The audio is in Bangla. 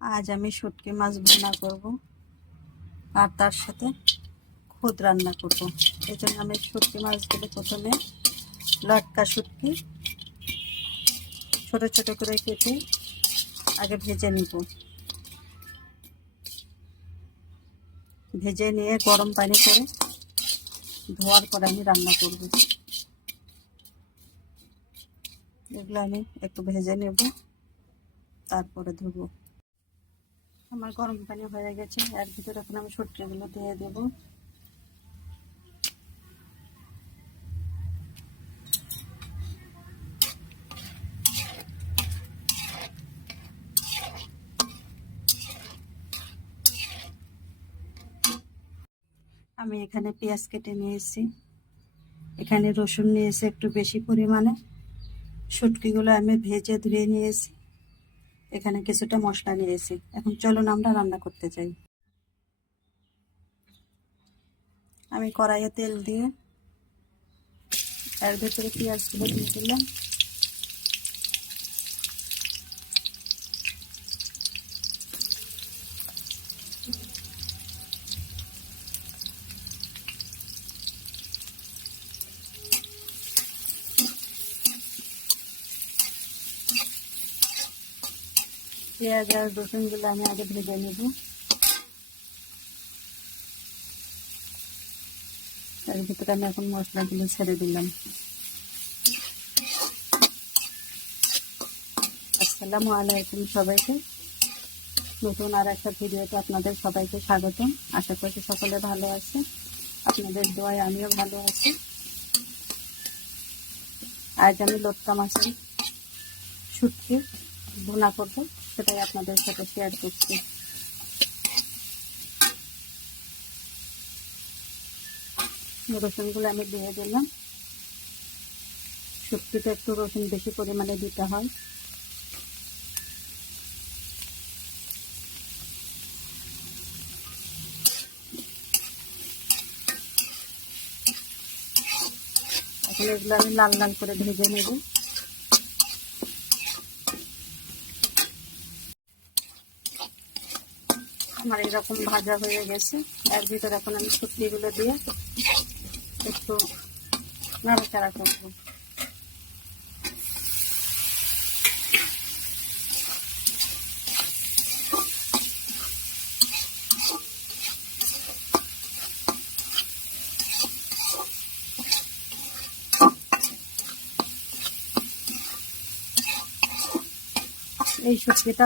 আজ আমি শুটকি মাছ ভুনা করব আর তার সাথে খুদ রান্না করব। এই জন্য আমি শুটকি মাছগুলো প্রথমে লটকা শুটকি ছোট ছোট করে কেটে আগে ভেজে নিব। ভেজে নিয়ে গরম পানি করে ধোয়ার পরে আমি রান্না করব। এগুলো আমি একটু ভেজে নেব, তারপরে ধুবো। আমার গরম পানি হয়ে গেছে, এর ভিতরে এখন আমি শুটকিগুলো দিয়ে দেব। আমি এখানে পেঁয়াজ কেটে নিয়েছি, এখানে রসুন নিয়েছি একটু বেশি পরিমাণে। শুটকিগুলো আমি ভেজে ধুয়ে নিয়েছি, এখানে কিছুটা মশলা নিয়েছি। এখন চলুন আমরা রান্না করতে যাই। আমি কড়াইয়ে তেল দিয়ে এর ভেতরে পেঁয়াজগুলো দিয়ে দিলাম। পেঁয়াজ আর রসুনগুলো আমি আগে ভেজে নেব। এর ভিতরে আমি এখন মশলাগুলো ছেড়ে দিলাম। আসসালামু আলাইকুম সবাইকে, নতুন আর একটা ভিডিওতে আপনাদের সবাইকে স্বাগতম। আশা করছি সকলে ভালো আছে, আপনাদের দোয়ায় আমিও ভালো আছি। আজ আমি লটকা মাছের শুটকি ভুনা করব, সেটাই আপনাদের সাথে শেয়ার করছি। রসুনগুলো আমি দিয়ে দিলাম। শুটকিতে একটু রসুন বেশি পরিমাণে দিতে হয়। এখন এগুলো আমি লাল লাল করে ভেজে নেব। আমার এরকম ভাজা হয়ে গেছে, এর ভিতরে এখন আমি শুটকিগুলো দিয়ে একটু নাড়াচাড়া করব। এই শুটকিটা